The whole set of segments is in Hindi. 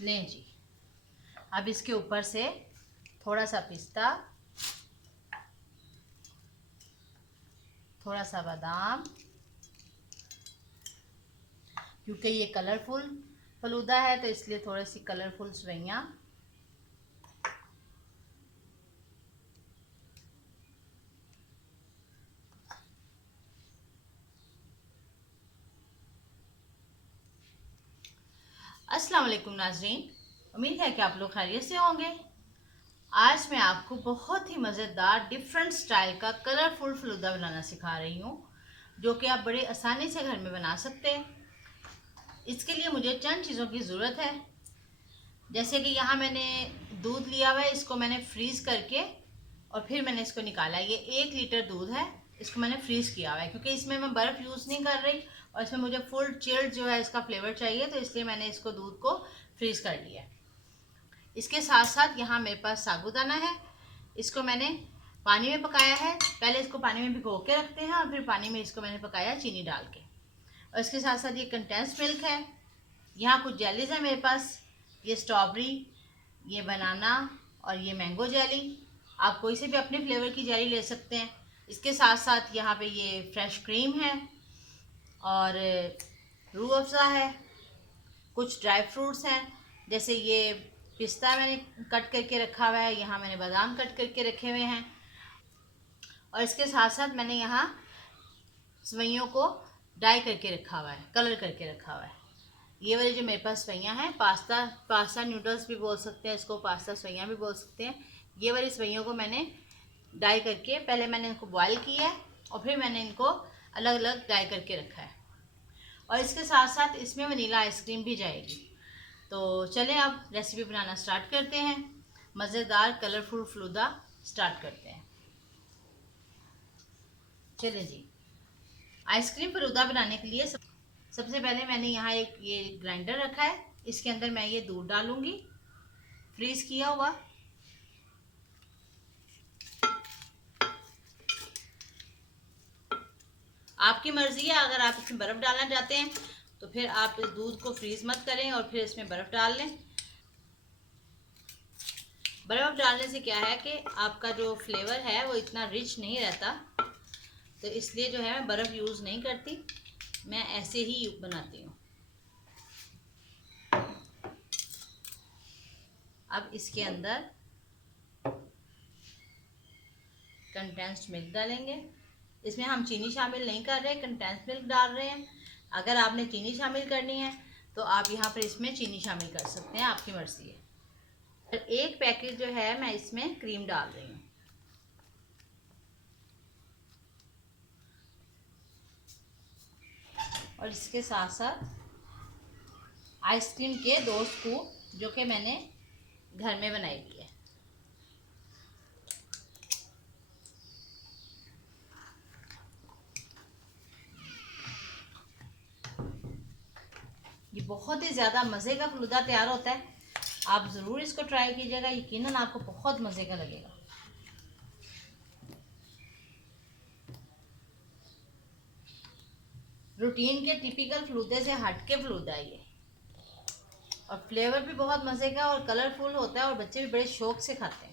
लें जी। अब इसके ऊपर से थोड़ा सा पिस्ता, थोड़ा सा बादाम, क्योंकि ये कलरफुल फलूदा है तो इसलिए थोड़ी सी कलरफुल सवैयाँ, अस्सलाम वालेकुम नाजरीन, उम्मीद है कि आप लोग खैरियत से होंगे। आज मैं आपको बहुत ही मज़ेदार डिफरेंट स्टाइल का कलरफुल फलूदा बनाना सिखा रही हूँ, जो कि आप बड़े आसानी से घर में बना सकते हैं। इसके लिए मुझे चंद चीज़ों की ज़रूरत है। जैसे कि यहाँ मैंने दूध लिया हुआ है, इसको मैंने फ्रीज़ करके और फिर मैंने इसको निकाला। ये 1 लीटर दूध है, इसको मैंने फ्रीज़ किया हुआ है क्योंकि इसमें मैं बर्फ़ यूज़ नहीं कर रही और इसमें मुझे फुल चिल्ड जो है इसका फ्लेवर चाहिए, तो इसलिए मैंने इसको दूध को फ्रीज़ कर लिया। इसके साथ साथ यहाँ मेरे पास साबूदाना है, इसको मैंने पानी में पकाया है। पहले इसको पानी में भिगो के रखते हैं और फिर पानी में इसको मैंने पकाया चीनी डाल के। और इसके साथ साथ ये कंडेंस्ड मिल्क है। यहाँ कुछ जेलीज है मेरे पास, ये स्ट्रॉबेरी, ये बनाना और ये मैंगो जेली। आप कोई से भी अपने फ्लेवर की जेली ले सकते हैं। इसके साथ साथ यहाँ पे ये फ्रेश क्रीम है और रूह अफ़ज़ा है। कुछ ड्राई फ्रूट्स हैं, जैसे ये पिस्ता मैंने कट करके रखा हुआ है, यहाँ मैंने बादाम कट करके रखे हुए हैं और इसके साथ साथ मैंने यहाँ सवैयों को डाई करके रखा हुआ है, कलर करके रखा हुआ है। ये वाली जो मेरे पास सवैयाँ हैं, पास्ता नूडल्स भी बोल सकते हैं इसको, पास्ता सवैयाँ भी बोल सकते हैं। ये वाली सवैयों को मैंने डाई करके, पहले मैंने इनको बॉयल किया है और फिर मैंने इनको अलग अलग डाई करके रखा है। और इसके साथ साथ इसमें वनीला आइसक्रीम भी जाएगी। तो चलें अब रेसिपी बनाना स्टार्ट करते हैं। मज़ेदार कलरफुल फलूदा स्टार्ट करते हैं। चलें जी। आइसक्रीम फलूदा बनाने के लिए सबसे पहले मैंने यहाँ एक ये ग्राइंडर रखा है, इसके अंदर मैं ये दूध डालूंगी फ्रीज किया हुआ। आपकी मर्जी है, अगर आप इसमें बर्फ़ डालना चाहते हैं तो फिर आप इस दूध को फ्रीज मत करें और फिर इसमें बर्फ़ डाल लें। बर्फ़ डालने से क्या है कि आपका जो फ्लेवर है वो इतना रिच नहीं रहता, तो इसलिए जो है मैं बर्फ़ यूज़ नहीं करती, मैं ऐसे ही बनाती हूँ। अब इसके अंदर कंडेंस्ड मिल्क डालेंगे। इसमें हम चीनी शामिल नहीं कर रहे, कंडेंस्ड मिल्क डाल रहे हैं। अगर आपने चीनी शामिल करनी है तो आप यहाँ पर इसमें चीनी शामिल कर सकते हैं, आपकी मर्ज़ी है। एक पैकेट जो है मैं इसमें क्रीम डाल रही हूँ। और इसके साथ साथ आइसक्रीम के 2 स्कूप जो कि मैंने घर में बनाई हुई है। ये बहुत ही ज़्यादा मज़े का फलूदा तैयार होता है, आप ज़रूर इसको ट्राई कीजिएगा, यकीनन आपको बहुत मज़े का लगेगा। रूटीन के टिपिकल फलूदे से हट के फलूदा है ये, और फ्लेवर भी बहुत मज़े का और कलरफुल होता है और बच्चे भी बड़े शौक से खाते हैं।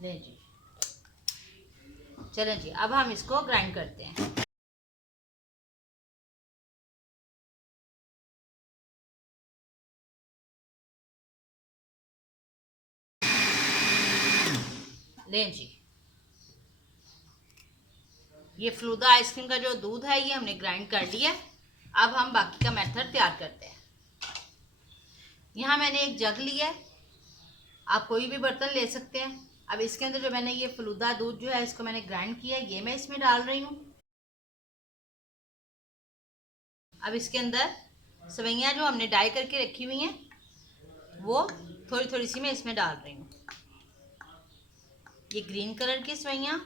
ले जी, चलें जी, अब हम इसको ग्राइंड करते हैं। लें जी, ये फलूदा आइसक्रीम का जो दूध है ये हमने ग्राइंड कर लिया। अब हम बाकी का मेथड तैयार करते हैं। यहाँ मैंने एक जग लिया है, आप कोई भी बर्तन ले सकते हैं। अब इसके अंदर जो मैंने ये फलूदा दूध जो है इसको मैंने ग्राइंड किया है, ये मैं इसमें डाल रही हूँ। अब इसके अंदर सवैयाँ जो हमने डाई करके रखी हुई हैं वो थोड़ी थोड़ी सी मैं इसमें डाल रही हूँ। ये ग्रीन कलर की सवैयाँ,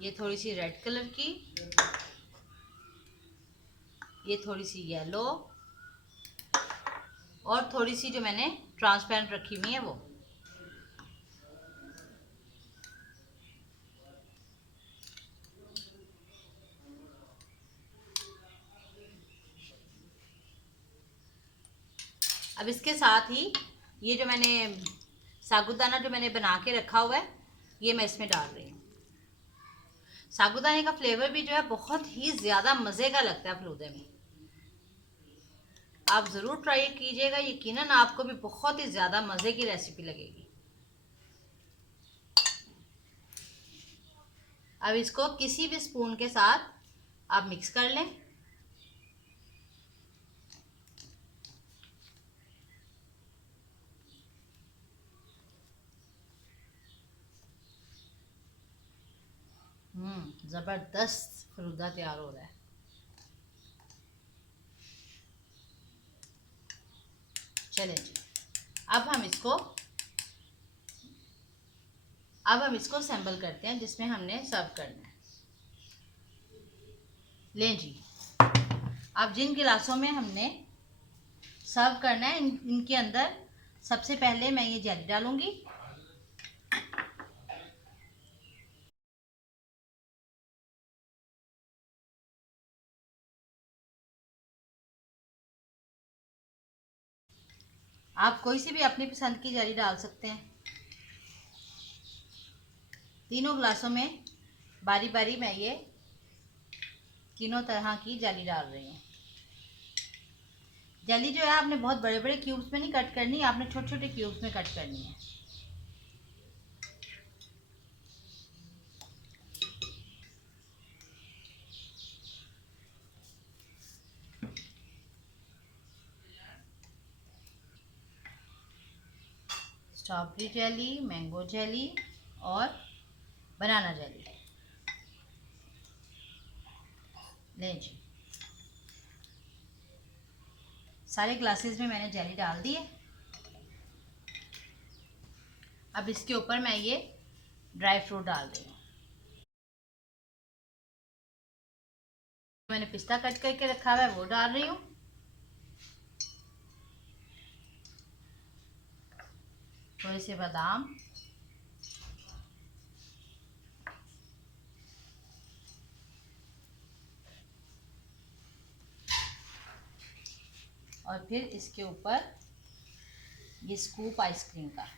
ये थोड़ी सी रेड कलर की, ये थोड़ी सी येलो, और थोड़ी सी जो मैंने ट्रांसपेरेंट रखी हुई है वो। अब इसके साथ ही ये जो मैंने साबूदाना जो मैंने बना के रखा हुआ है ये मैं इसमें डाल रही हूँ। साबूदाने का फ्लेवर भी जो है बहुत ही ज़्यादा मज़े का लगता है फलूदे में। आप ज़रूर ट्राई कीजिएगा, यकीनन आपको भी बहुत ही ज़्यादा मज़े की रेसिपी लगेगी। अब इसको किसी भी स्पून के साथ आप मिक्स कर लें। ज़बरदस्त फलूदा तैयार हो रहा है। चलें जी, अब हम इसको सैम्बल करते हैं जिसमें हमने सर्व करना है। लें जी, अब जिन गिलासों में हमने सर्व करना है इनके अंदर सबसे पहले मैं ये जेली डालूंगी। आप कोई सी भी अपनी पसंद की जेली डाल सकते हैं। तीनों गिलासों में बारी बारी मैं ये तीनों तरह की जेली डाल रही हूँ। जेली जो है आपने बहुत बड़े बड़े क्यूब्स में नहीं कट करनी, आपने छोटे छोटे क्यूब्स में कट करनी है। स्ट्रॉबेरी जेली, मैंगो जेली और बनाना जेली। लें जी, सारे ग्लासेस में मैंने जेली डाल दी है। अब इसके ऊपर मैं ये ड्राई फ्रूट डाल रही हूँ। मैंने पिस्ता कट करके रखा हुआ है वो डाल रही हूँ। थोड़े से बादाम, और फिर इसके ऊपर ये स्कूप आइसक्रीम का।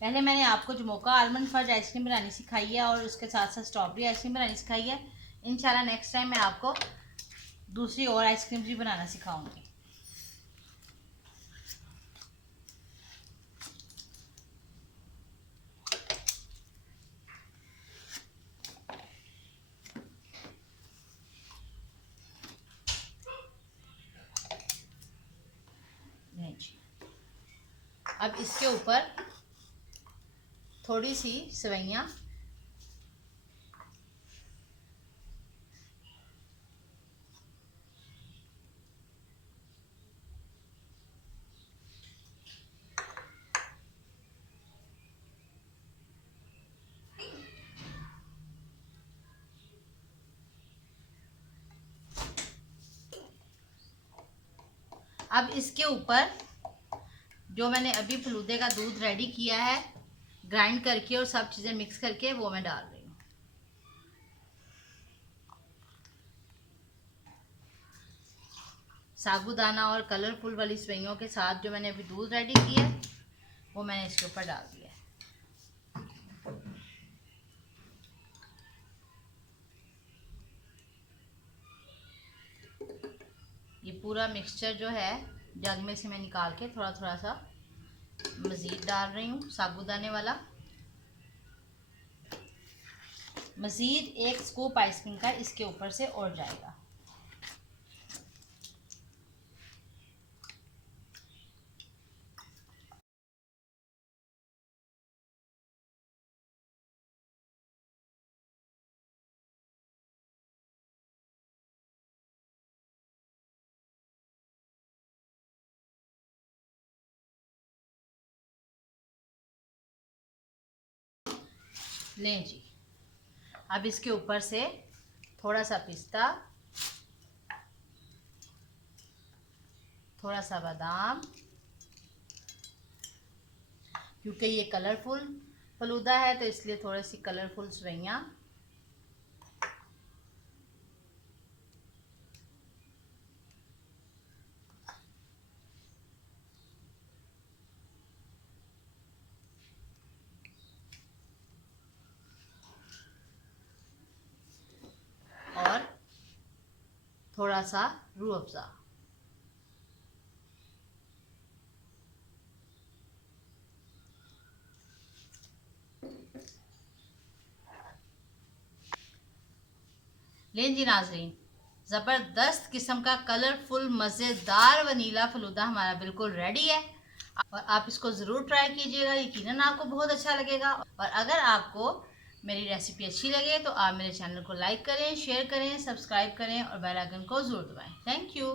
पहले मैंने आपको जमोका आलमंड फज आइसक्रीम बनानी सिखाई है और उसके साथ साथ स्ट्रॉबेरी आइसक्रीम बनानी सिखाई है। इंशाल्लाह नेक्स्ट टाइम मैं आपको दूसरी और आइसक्रीम भी बनाना सिखाऊंगी। अब इसके ऊपर थोड़ी सी सेवइयाँ, अब इसके ऊपर जो मैंने अभी फलूदे का दूध रेडी किया है ग्राइंड करके और सब चीज़ें मिक्स करके वो मैं डाल रही हूँ। साबूदाना और कलरफुल वाली सेवइयों के साथ जो मैंने अभी दूध रेडी किया है वो मैंने इसके ऊपर डाल दिया है। ये पूरा मिक्सचर जो है जग में से मैं निकाल के थोड़ा थोड़ा सा मज़ीद डाल रही हूँ साबूदाने वाला। मज़ीद एक स्कूप आइसक्रीम का इसके ऊपर से और जाएगा। लें जी, अब इसके ऊपर से थोड़ा सा पिस्ता, थोड़ा सा बादाम, क्योंकि ये कलरफुल फलूदा है तो इसलिए थोड़ी सी कलरफुल सेवइयाँ, और थोड़ा सा रूह अफ़ज़ा। लें जी नाज़रीन, ज़बरदस्त किस्म का कलरफुल मज़ेदार वनीला फलूदा हमारा बिल्कुल रेडी है और आप इसको ज़रूर ट्राई कीजिएगा, यकीनन आपको बहुत अच्छा लगेगा। और अगर आपको मेरी रेसिपी अच्छी लगे तो आप मेरे चैनल को लाइक करें, शेयर करें, सब्सक्राइब करें और बेल आइकन को ज़रूर दबाएं। Thank you.